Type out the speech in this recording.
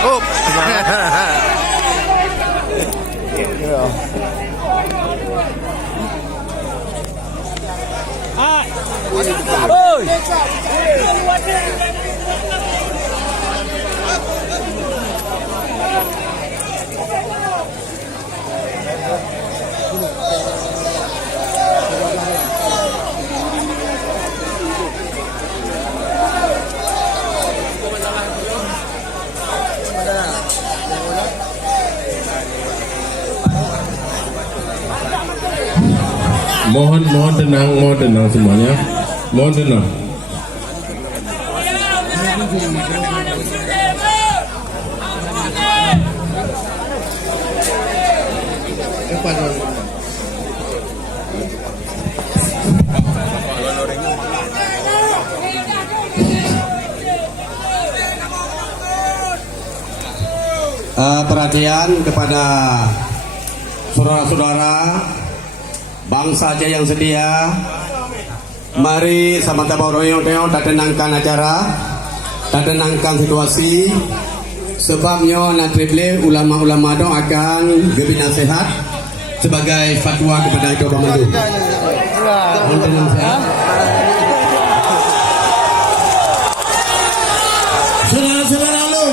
Oh. Mohon tenang semuanya. Mohon tenang. Perhatian kepada saudara-saudara bangsa aja yang sedia, mari sama-sama royong-royong tenangkan acara, tenangkan situasi. Sebabnya nanti ulama-ulama dong akan beri nasihat sebagai fatwa kepada Coba Mandu. Tenang sehat. Saudara-saudara alum.